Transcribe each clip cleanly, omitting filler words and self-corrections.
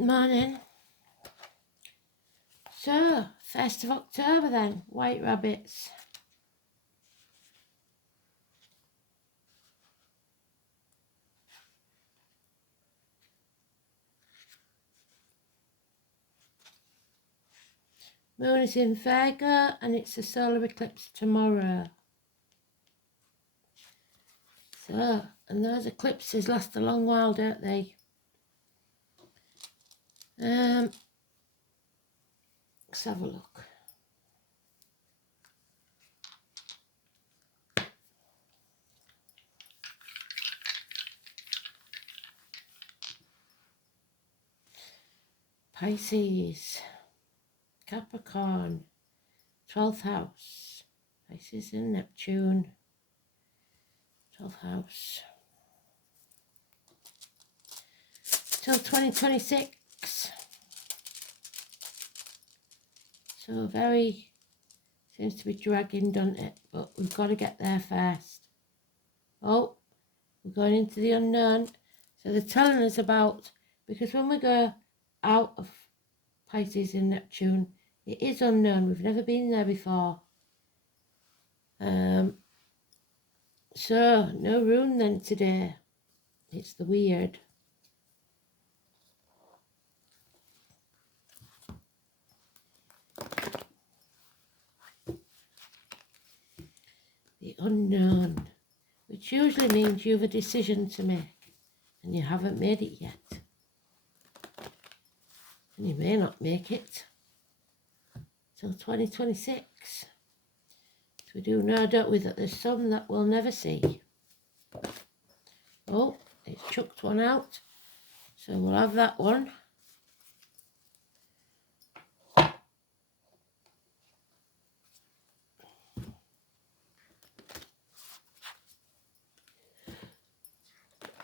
Morning. So, 1st of October then, White Rabbits. Moon is in Virgo and it's a solar eclipse tomorrow. So, and those eclipses last a long while, don't they? Let's have a look. Pisces, Capricorn, 12th house. Pisces and Neptune, 12th house. Till 2026. So very, seems to be dragging, doesn't it? But we've got to get there first. Oh, we're going into the unknown. So they're telling us about, because when we go out of Pisces and Neptune, it is unknown. We've never been there before. So no rune then today. It's the weird. The unknown, which usually means you have a decision to make and you haven't made it yet. And you may not make it till 2026. So we do know, don't we, that there's some that we'll never see. Oh, it's chucked one out. So we'll have that one.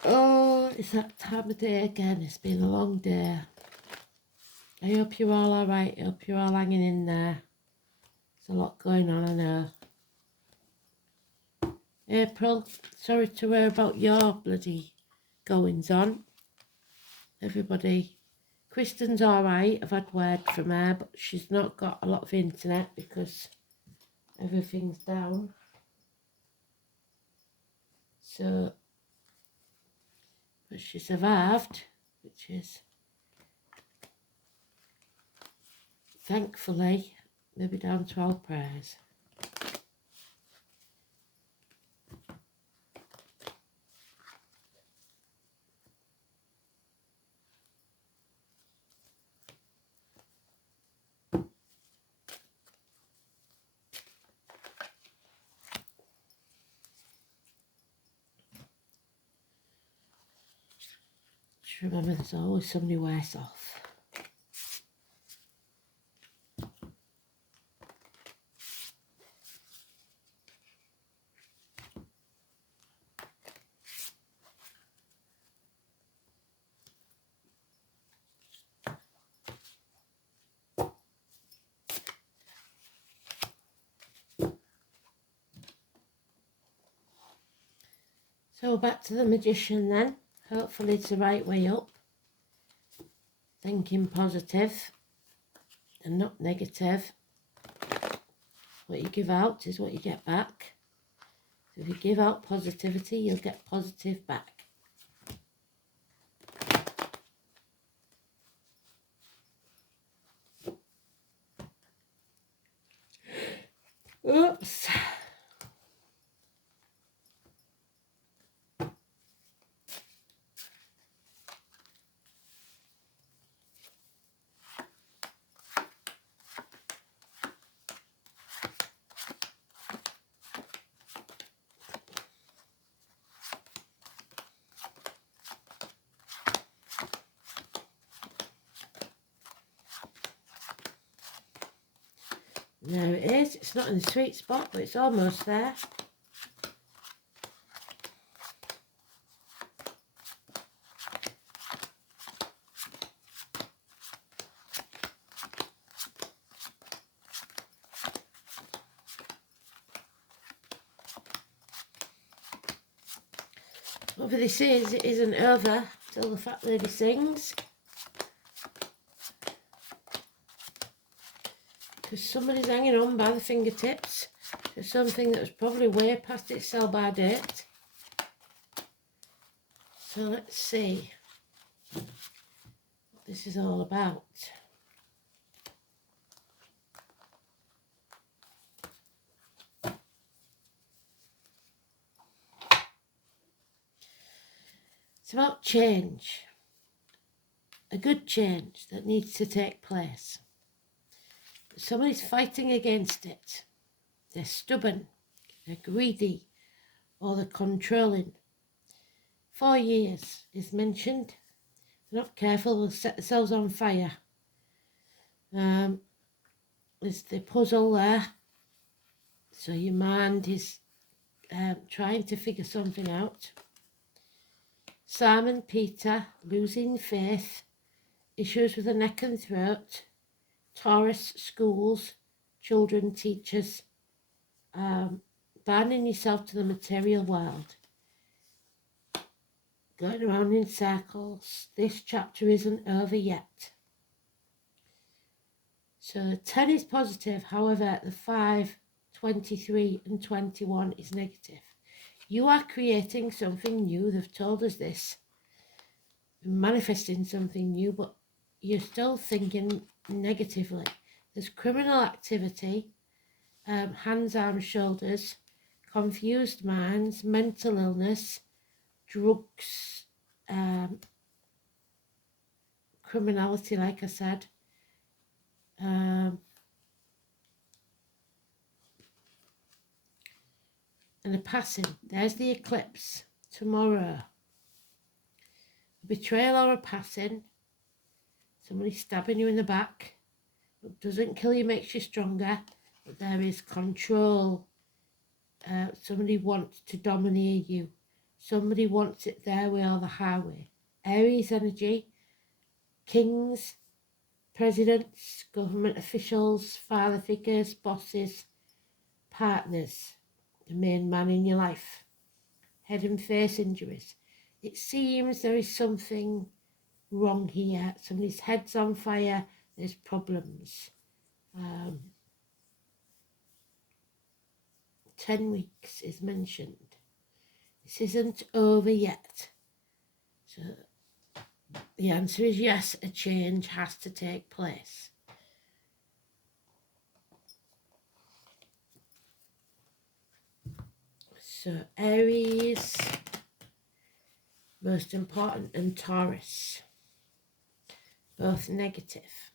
Oh, it's that time of day again. It's been a long day. I hope you're all alright. I hope you're all hanging in there. There's a lot going on, I know. April, sorry to hear about your bloody goings on. Everybody. Kristen's alright. I've had word from her, but she's not got a lot of internet because everything's down. So, but she survived, which is, thankfully, maybe down to our prayers. Just remember, there's always somebody worse off. So back to the Magician then. Hopefully it's the right way up. Thinking positive and not negative. What you give out is what you get back. So if you give out positivity, you'll get positive back. Oops. There it is. It's not in the sweet spot, but it's almost there. Whatever this is, it isn't over till the fat lady sings. Because somebody's hanging on by the fingertips to something that was probably way past its sell-by date. So let's see what this is all about. It's about change, a good change that needs to take place. But somebody's fighting against it. They're stubborn, they're greedy, or they're controlling. 4 years is mentioned. If they're not careful, they'll set themselves on fire. There's the puzzle there. So your mind is trying to figure something out. Simon Peter, losing faith, issues with the neck and throat, Taurus, schools, children, teachers, binding yourself to the material world, going around in circles. This chapter isn't over yet. So 10 is positive, however, the 5, 23 and 21 is negative. You are creating something new. They've told us this. Manifesting something new, but you're still thinking negatively. There's criminal activity, hands, arms, shoulders, confused minds, mental illness, drugs, criminality, like I said. And a passing. There's the eclipse tomorrow. A betrayal or a passing. Somebody stabbing you in the back. It doesn't kill you, makes you stronger. But there is control. Somebody wants to domineer you. Somebody wants it their way or the highway. Aries energy. Kings, presidents, government officials, father figures, bosses, partners. The main man in your life. Head and face injuries. It seems there is something wrong here. Somebody's head's on fire. There's problems. 10 weeks is mentioned. This isn't over yet. So the answer is yes, a change has to take place. So Aries, most important, and Taurus, both negative.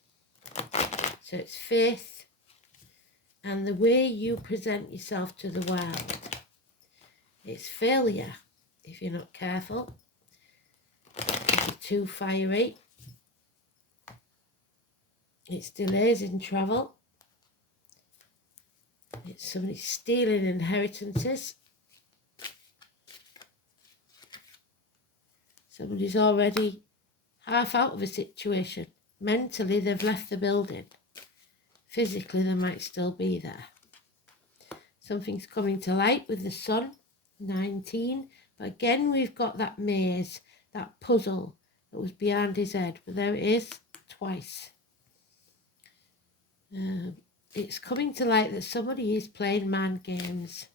So it's faith and the way you present yourself to the world. It's failure if you're not careful. If you're too fiery. It's delays in travel. It's somebody stealing inheritances. Somebody's already half out of a situation. Mentally, they've left the building. Physically, they might still be there. Something's coming to light with the sun, 19. But again, we've got that maze, that puzzle that was behind his head. But there it is, twice. It's coming to light that somebody is playing mind games.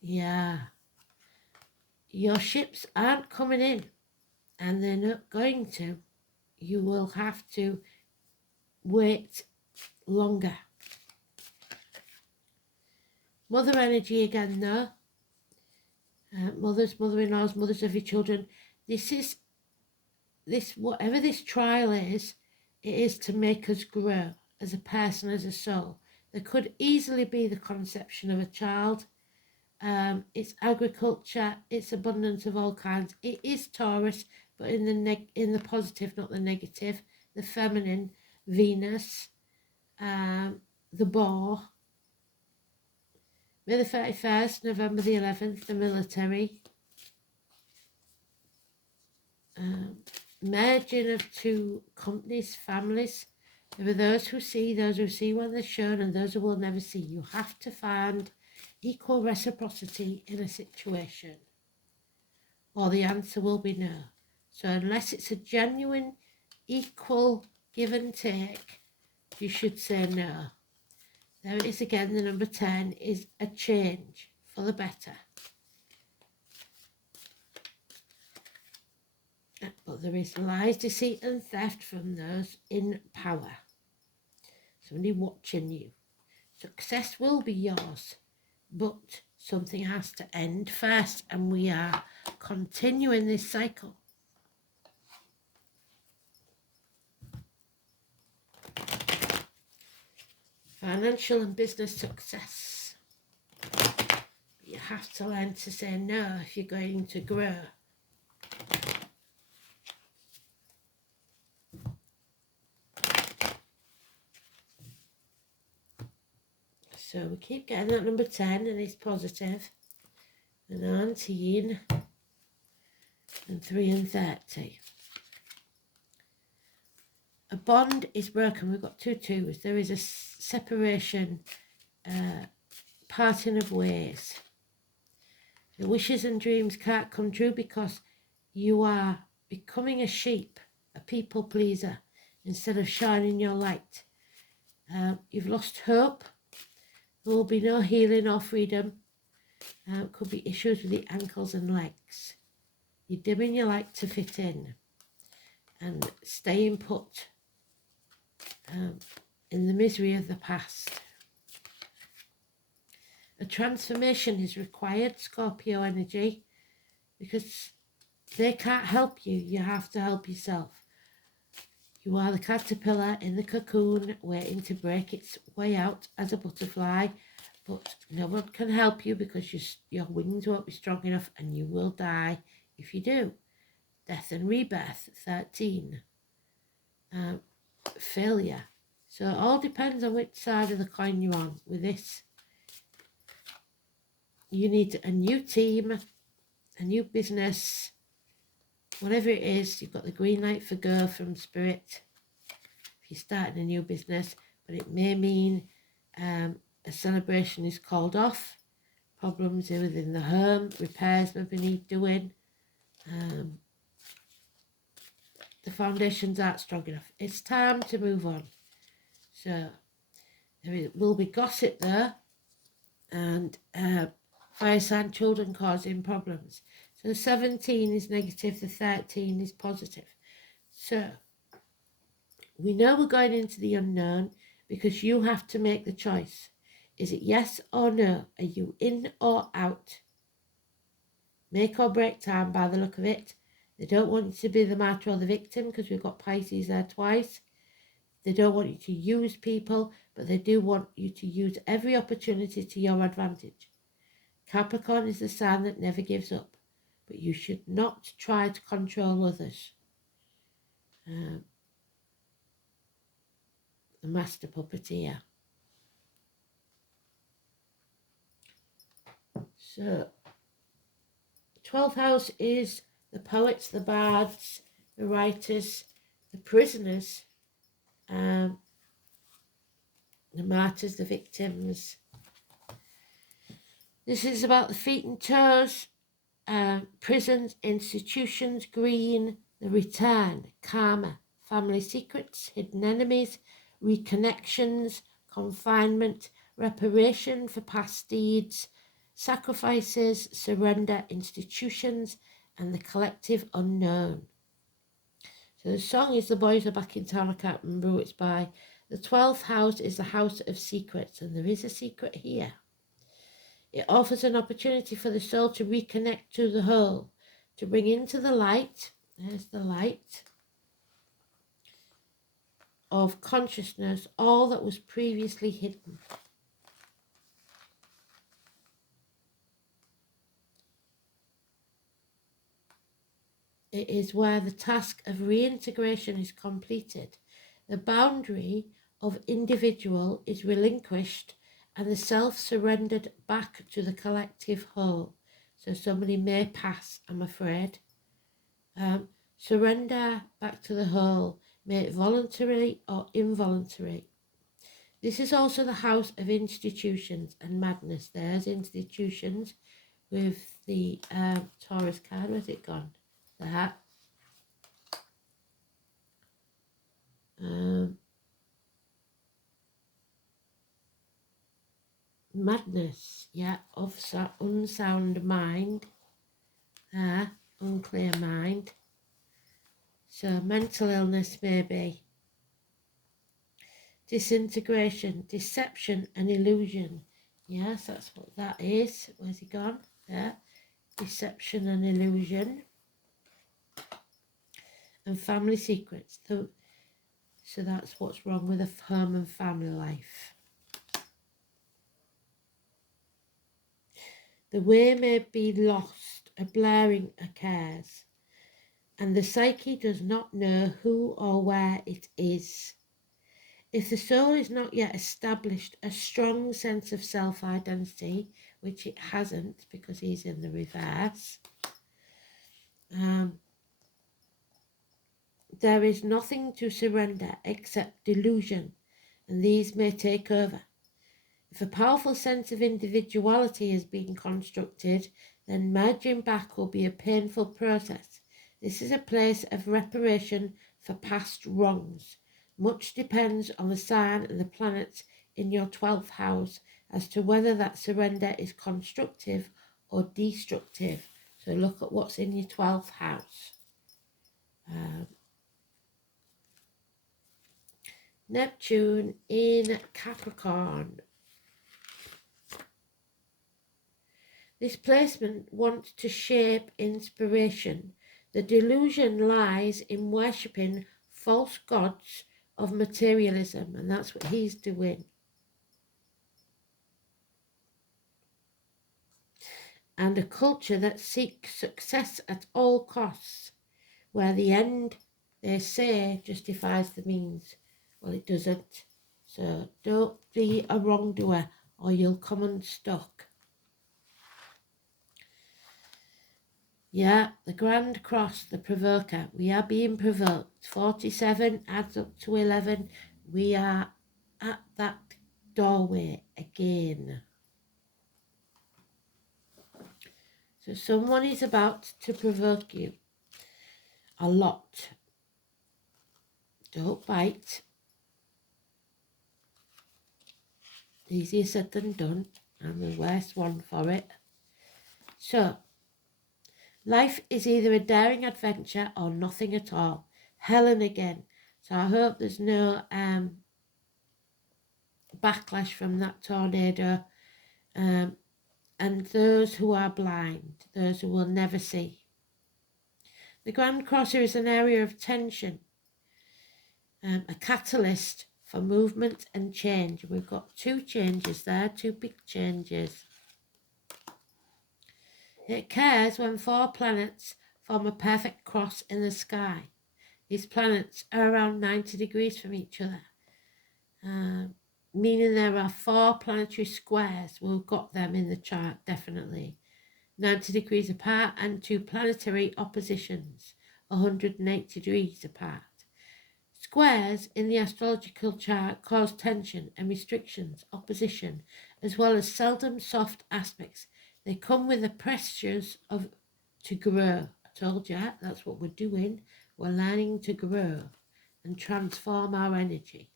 Yeah. Your ships aren't coming in, and they're not going to. You will have to wait longer. Mother energy again, though. Mothers, mother-in-laws, mothers of your children. Whatever this trial is, it is to make us grow as a person, as a soul. There could easily be the conception of a child. It's agriculture, it's abundance of all kinds. It is Taurus, but in the positive, not the negative. The feminine, Venus, the boar. May the 31st, November the 11th, the military. Merging of two companies, families. There are those who see when they're shown, and those who will never see. You have to find equal reciprocity in a situation, or the answer will be no. So unless it's a genuine, equal give and take, you should say no. There it is again, the number 10 is a change for the better. But there is lies, deceit and theft from those in power. Somebody watching you. Success will be yours, but something has to end first, and we are continuing this cycle. Financial and business success. You have to learn to say no if you're going to grow. So we keep getting that number 10, and it's positive. And 19 and 3 and 30. A bond is broken. We've got 2 twos. There is a separation, parting of ways. The wishes and dreams can't come true because you are becoming a sheep, a people pleaser, instead of shining your light. You've lost hope. There will be no healing or freedom. Could be issues with the ankles and legs. You're dimming your light to fit in and staying put in the misery of the past. A transformation is required, Scorpio energy, because they can't help you. You have to help yourself. You are the caterpillar in the cocoon waiting to break its way out as a butterfly, but no one can help you because your wings won't be strong enough and you will die if you do. Death and rebirth, 13. Failure. So it all depends on which side of the coin you're on with this. You need a new team, a new business, whatever it is. You've got the green light for go from Spirit if you're starting a new business, but it may mean a celebration is called off, problems within the home, repairs maybe need doing, the foundations aren't strong enough. It's time to move on. So there will be gossip there, and fire sign children causing problems. So the 17 is negative, the 13 is positive. So we know we're going into the unknown because you have to make the choice. Is it yes or no? Are you in or out? Make or break time by the look of it. They don't want you to be the martyr or the victim because we've got Pisces there twice. They don't want you to use people, but they do want you to use every opportunity to your advantage. Capricorn is the sign that never gives up, but you should not try to control others. The master puppeteer. So, 12th house is the poets, the bards, the writers, the prisoners, the martyrs, the victims. This is about the feet and toes, prisons, institutions, green, the return, karma, family secrets, hidden enemies, reconnections, confinement, reparation for past deeds, sacrifices, surrender, institutions, and the collective unknown. So the song is The Boys Are Back in Town. I can't remember who it's by. The 12th house is the house of secrets, and there is a secret here. It offers an opportunity for the soul to reconnect to the whole, to bring into the light, there's the light, of consciousness all that was previously hidden. It is where the task of reintegration is completed. The boundary of individual is relinquished and the self surrendered back to the collective whole. So somebody may pass, I'm afraid. Surrender back to the whole, may it voluntary or involuntary. This is also the house of institutions and madness. There's institutions with the Taurus card. Where's it gone? That. madness, yeah, of unsound mind, there, unclear mind. So mental illness maybe. Disintegration, deception and illusion. Yes, that's what that is. Where's he gone? There. Deception and illusion. And family secrets. So that's what's wrong with a home and family life. The way may be lost, a blaring occurs, and the psyche does not know who or where it is. If the soul is not yet established a strong sense of self-identity, which it hasn't because he's in the reverse, there is nothing to surrender except delusion, and these may take over. If a powerful sense of individuality has been constructed, then merging back will be a painful process. This is a place of reparation for past wrongs. Much depends on the sign and the planets in your 12th house as to whether that surrender is constructive or destructive. So look at what's in your 12th house. Neptune in Capricorn. This placement wants to shape inspiration. The delusion lies in worshipping false gods of materialism, and that's what he's doing. And a culture that seeks success at all costs, where the end, they say, justifies the means. Well, it doesn't. So don't be a wrongdoer or you'll come unstuck. Yeah, the Grand Cross, the provoker. We are being provoked. 47 adds up to 11. We are at that doorway again. So someone is about to provoke you. A lot. Don't bite. Easier said than done. I'm the worst one for it. So, life is either a daring adventure or nothing at all. Helen again. So I hope there's no backlash from that tornado. And those who are blind, those who will never see. The Grand Crosser is an area of tension, a catalyst for movement and change. We've got two changes there, two big changes. It occurs when 4 planets form a perfect cross in the sky. These planets are around 90 degrees from each other, meaning there are 4 planetary squares. We've got them in the chart, definitely. 90 degrees apart, and 2 planetary oppositions, 180 degrees apart. Squares in the astrological chart cause tension and restrictions, opposition, as well as seldom soft aspects. They come with the pressures to grow. I told you, that's what we're doing. We're learning to grow and transform our energy.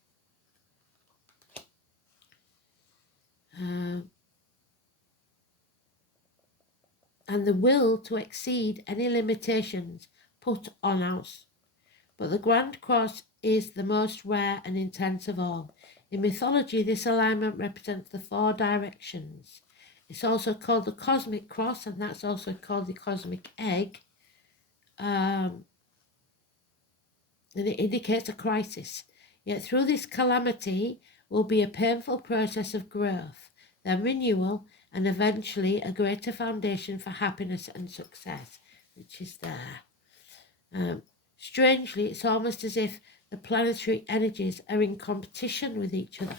And the will to exceed any limitations put on us. But the Grand Cross is the most rare and intense of all. In mythology, this alignment represents the 4 directions. It's also called the Cosmic Cross, and that's also called the Cosmic Egg. And it indicates a crisis. Yet through this calamity will be a painful process of growth, then renewal, and eventually a greater foundation for happiness and success, which is there. Strangely, it's almost as if the planetary energies are in competition with each other.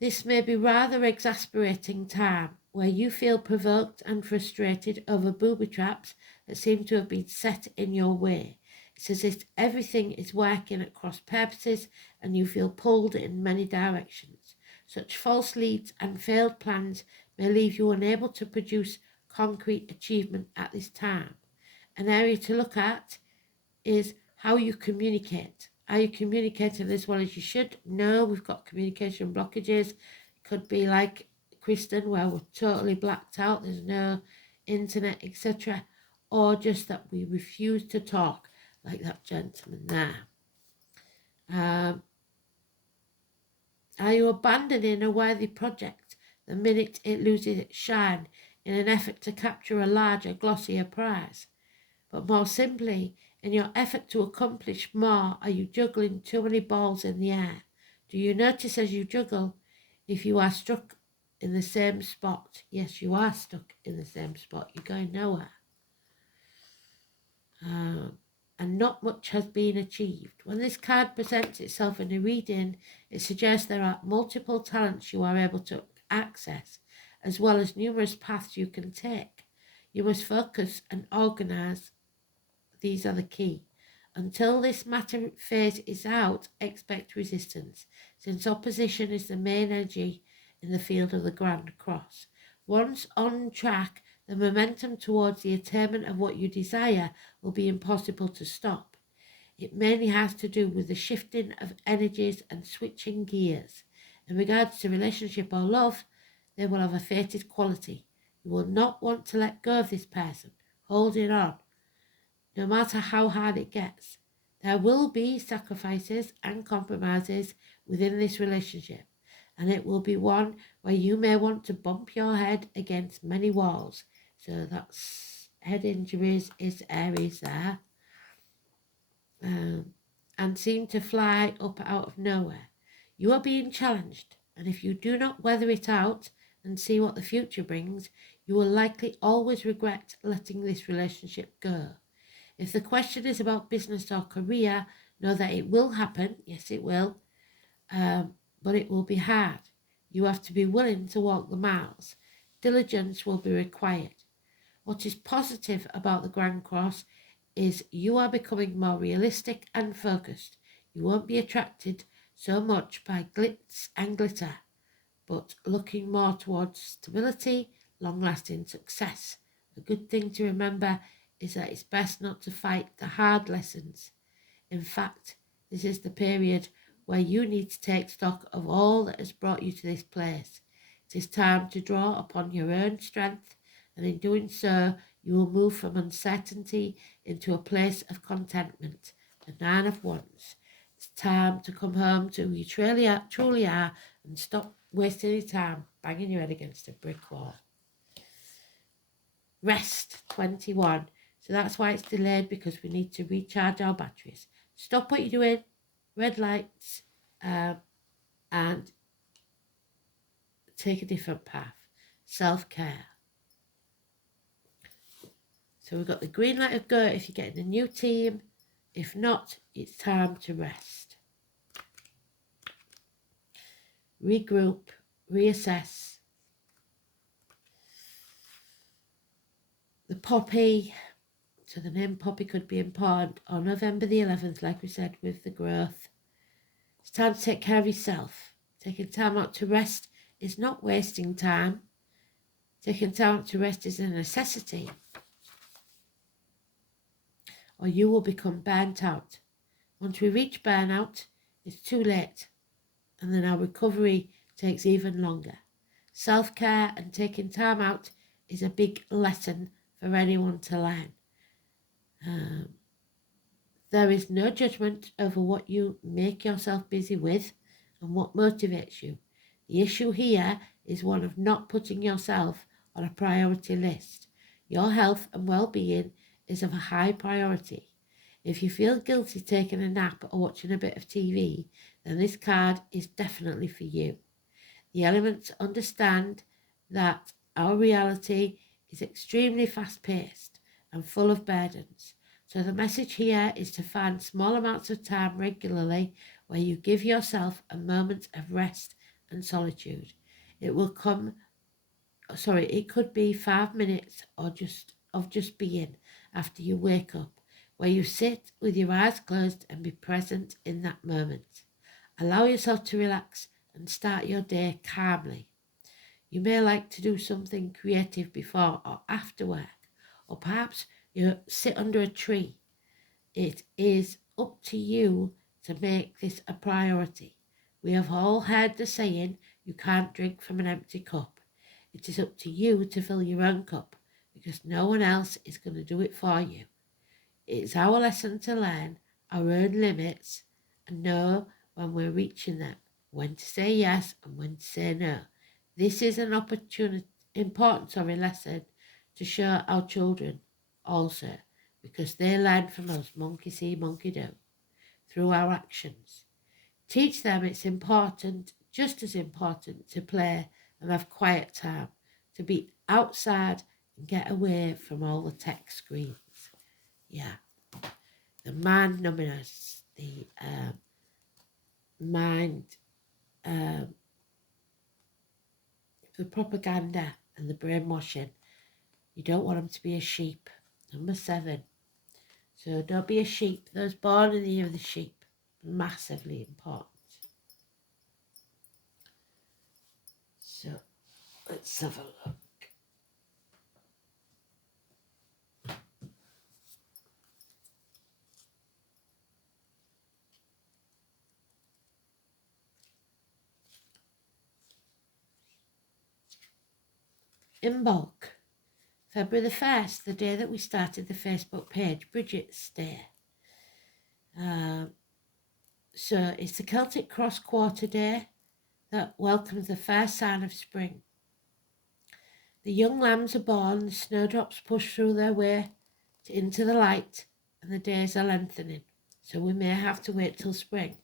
This may be rather exasperating time, where you feel provoked and frustrated over booby traps that seem to have been set in your way. It's as if everything is working at cross purposes and you feel pulled in many directions. Such false leads and failed plans may leave you unable to produce concrete achievement at this time. An area to look at is how you communicate. Are you communicating as well as you should? No, we've got communication blockages. could be like Kristen, where we're totally blacked out, there's no internet, etc. Or just that we refuse to talk, like that gentleman there. Are you abandoning a worthy project the minute it loses its shine in an effort to capture a larger, glossier prize? But more simply, in your effort to accomplish more, are you juggling too many balls in the air? Do you notice as you juggle if you are stuck in the same spot? Yes, you are stuck in the same spot. You're going nowhere. And not much has been achieved. When this card presents itself in a reading, it suggests there are multiple talents you are able to access, as well as numerous paths you can take. You must focus and organise. These are the key. Until this matter phase is out, expect resistance, since opposition is the main energy in the field of the Grand Cross. Once on track, the momentum towards the attainment of what you desire will be impossible to stop. It mainly has to do with the shifting of energies and switching gears. In regards to relationship or love, they will have a fated quality. You will not want to let go of this person, holding on, no matter how hard it gets. There will be sacrifices and compromises within this relationship, and it will be one where you may want to bump your head against many walls. So that's head injuries is Aries there. And seem to fly up out of nowhere. You are being challenged, and if you do not weather it out and see what the future brings, you will likely always regret letting this relationship go. If the question is about business or career, know that it will happen. Yes, it will. But it will be hard. You have to be willing to walk the miles. Diligence will be required. What is positive about the Grand Cross is you are becoming more realistic and focused. You won't be attracted so much by glitz and glitter, but looking more towards stability, long-lasting success. A good thing to remember is that it's best not to fight the hard lessons. In fact, this is the period where you need to take stock of all that has brought you to this place. It is time to draw upon your own strength, and in doing so, you will move from uncertainty into a place of contentment. The Nine of Wands. It's time to come home to who you truly are and stop wasting your time banging your head against a brick wall. Rest, 21. So that's why it's delayed, because we need to recharge our batteries. Stop what you're doing, red lights, and take a different path. Self-care. So we've got the green light of go if you're getting a new team. If not, it's time to rest. Regroup, reassess. The poppy, so the name poppy could be important on November the 11th, like we said, with the growth. It's time to take care of yourself. Taking time out to rest is not wasting time. Taking time out to rest is a necessity, or you will become burnt out. Once we reach burnout, it's too late, and then our recovery takes even longer. Self-care and taking time out is a big lesson for anyone to learn. There is no judgment over what you make yourself busy with and what motivates you. The issue here is one of not putting yourself on a priority list. Your health and well-being is of a high priority. If you feel guilty taking a nap or watching a bit of TV, then this card is definitely for you. The elements understand that our reality is extremely fast-paced and full of burdens. So the message here is to find small amounts of time regularly where you give yourself a moment of rest and solitude. It could be 5 minutes or just being after you wake up, where you sit with your eyes closed and be present in that moment. Allow yourself to relax and start your day calmly. You may like to do something creative before or after work, or perhaps you sit under a tree. It is up to you to make this a priority. We have all heard the saying, You can't drink from an empty cup. It is up to you to fill your own cup, because no one else is going to do it for you. It's our lesson to learn our own limits and know when we're reaching them, when to say yes and when to say no. This is an important lesson to show our children also, because they learn from us, monkey see, monkey do, through our actions. Teach them it's important, just as important, to play and have quiet time, to be outside and get away from all the tech screens. Yeah. The mind numbness, the mind, the propaganda and the brainwashing. You don't want them to be a sheep. Number 7. So don't be a sheep. Those born in the year of the sheep. Massively important. So let's have a look. In bulk. February the 1st, the day that we started the Facebook page, Bridget's Day. So it's the Celtic Cross Quarter Day that welcomes the first sign of spring. The young lambs are born, the snowdrops push through their way into the light, and the days are lengthening, so we may have to wait till spring.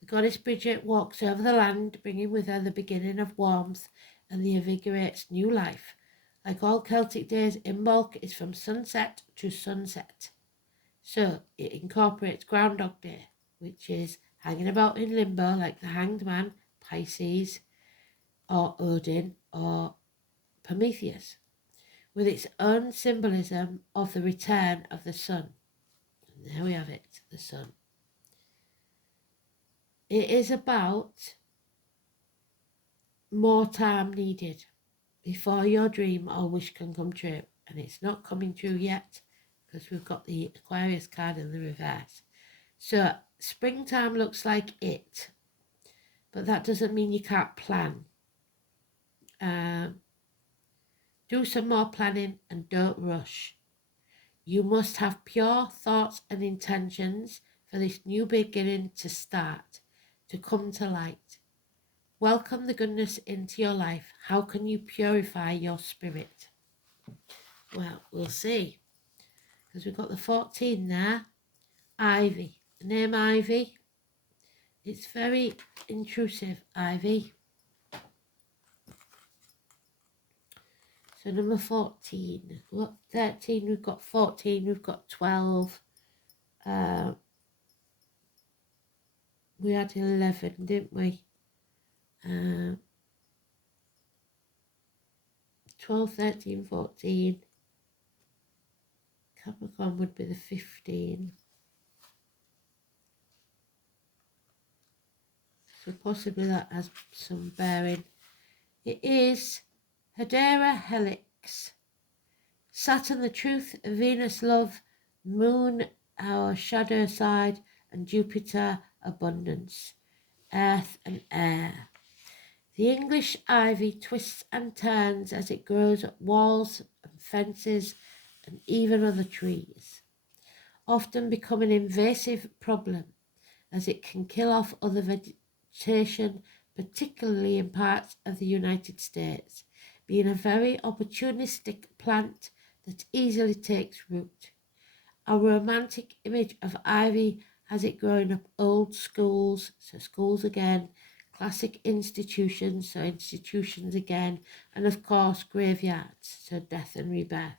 The goddess Bridget walks over the land, bringing with her the beginning of warmth and the invigorates new life. Like all Celtic days, Imbolc is from sunset to sunset. So it incorporates Groundhog Day, which is hanging about in limbo like the Hanged Man, Pisces, or Odin, or Prometheus, with its own symbolism of the return of the sun. And there we have it, the sun. It is about more time needed before your dream or wish can come true. And it's not coming true yet, because we've got the Aquarius card in the reverse. So springtime looks like it, but that doesn't mean you can't plan. Do some more planning and don't rush. You must have pure thoughts and intentions for this new beginning to start, to come to light. Welcome the goodness into your life. How can you purify your spirit? Well, we'll see. Because we've got the 14 there. Ivy. The name Ivy. It's very intrusive, Ivy. So number 14. We've got 13, we've got 14, we've got 12. We had 11, didn't we? 12, 13, 14. Capricorn would be the 15. So possibly that has some bearing. It is Hedera Helix. Saturn, the truth, Venus, love, Moon, our shadow side, and Jupiter, abundance, earth and air. The English ivy twists and turns as it grows up walls and fences and even other trees, often become an invasive problem as it can kill off other vegetation, particularly in parts of the United States, being a very opportunistic plant that easily takes root. A romantic image of ivy has it growing up old schools, so schools again, classic institutions, so institutions again, and of course graveyards, so death and rebirth,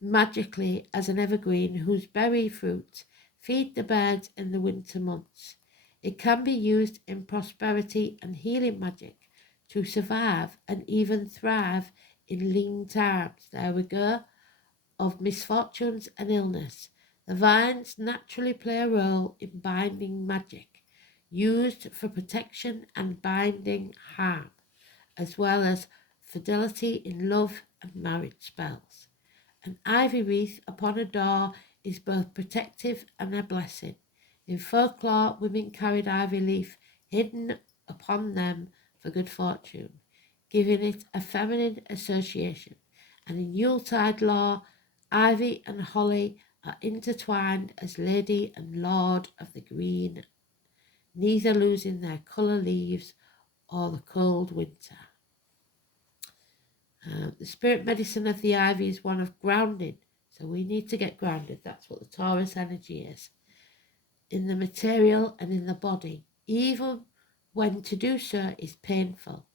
magically as an evergreen whose berry fruits feed the birds in the winter months. It can be used in prosperity and healing magic to survive and even thrive in lean times. There we go. Of misfortunes and illness. The vines naturally play a role in binding magic, used for protection and binding harm, as well as fidelity in love and marriage spells. An ivy wreath upon a door is both protective and a blessing. In folklore, women carried ivy leaf hidden upon them for good fortune, giving it a feminine association. And in Yuletide lore, ivy and holly are intertwined as lady and lord of the green, neither losing their colour leaves or the cold winter. The spirit medicine of the ivy is one of grounding, so we need to get grounded. That's what the Taurus energy is, in the material and in the body, even when to do so is painful.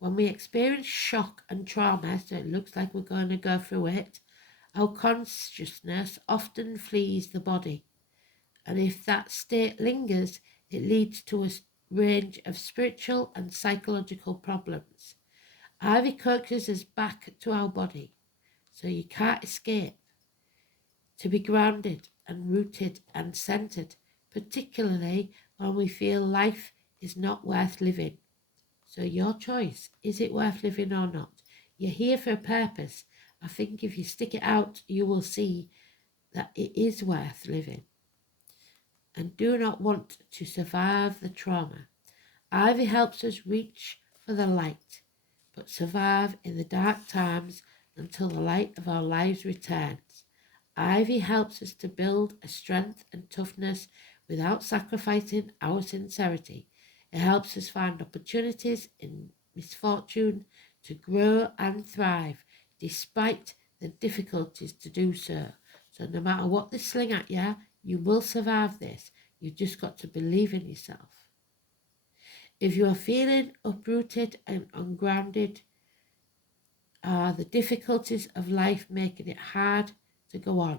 When we experience shock and trauma, so it looks like we're going to go through it, our consciousness often flees the body. And if that state lingers, it leads to a range of spiritual and psychological problems. Ivy coaxes us back to our body, so you can't escape. To be grounded and rooted and centered, particularly when we feel life is not worth living. So your choice, is it worth living or not? You're here for a purpose. I think if you stick it out, you will see that it is worth living. And do not want to survive the trauma. Ivy helps us reach for the light, but survive in the dark times until the light of our lives returns. Ivy helps us to build a strength and toughness without sacrificing our sincerity. It helps us find opportunities in misfortune to grow and thrive despite the difficulties to do so. So no matter what they sling at you, you will survive this. You've just got to believe in yourself. If you are feeling uprooted and ungrounded, are the difficulties of life making it hard to go on?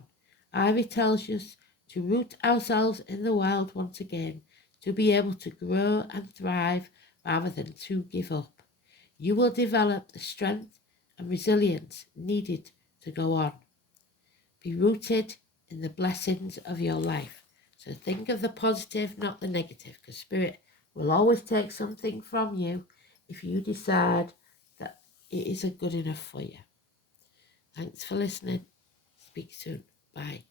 Ivy tells us to root ourselves in the world once again, to be able to grow and thrive rather than to give up. You will develop the strength and resilience needed to go on. Be rooted in the blessings of your life. So think of the positive, not the negative, because Spirit will always take something from you if you decide that it isn't good enough for you. Thanks for listening. Speak soon. Bye.